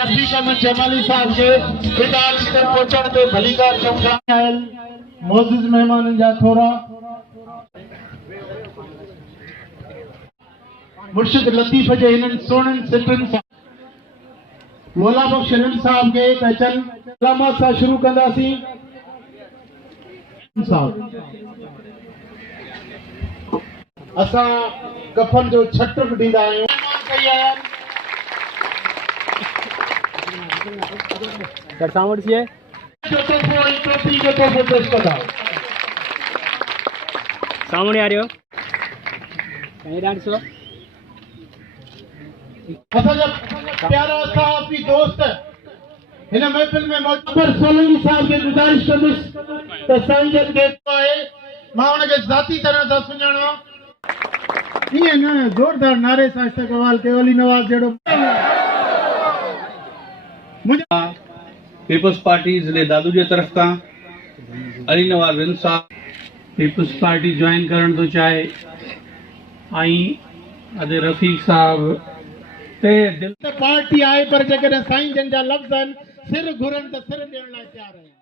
रफीक अहमद जमाली साहब के विदाल से पहुंचण ते भलीकार चौंकायल मोजिज मेहमानन जा थोरा मुर्शिद लतीफ जे हिनन सोनन सिटन मौला बख्श साहब के पहचान सलामत सा शुरू कंदासी साहब असा कफन जो छट ॾींदा आहियूं सावड़ से सामने आ रहे हो कहीं 150 प्यारा साहबी दोस्त हिन महफिल में मौजूद सोलंकी साहब के गुजारिश कंदुसि त साईं जन खे आहे मां उनखे ज़ाती तरह सां सुञाणा ईअं न ज़ोरदार नारे सां इस्तक़बाल कयो अली नवाज़ जहिड़ो पीपल्स पार्टी ज़िले दादू जे तरफ़ खां अली नवाज़ रिंद साहब पीपल्स पार्टी ज्वाइन करण थो चाहे अदे रफ़ीक साहब ते दिल पार्टी आहे पर जेकॾहिं साईं जन जा लफ़्ज़ आहिनि सिर घुरनि त सिर ॾियण लाइ तयारु आहिनि।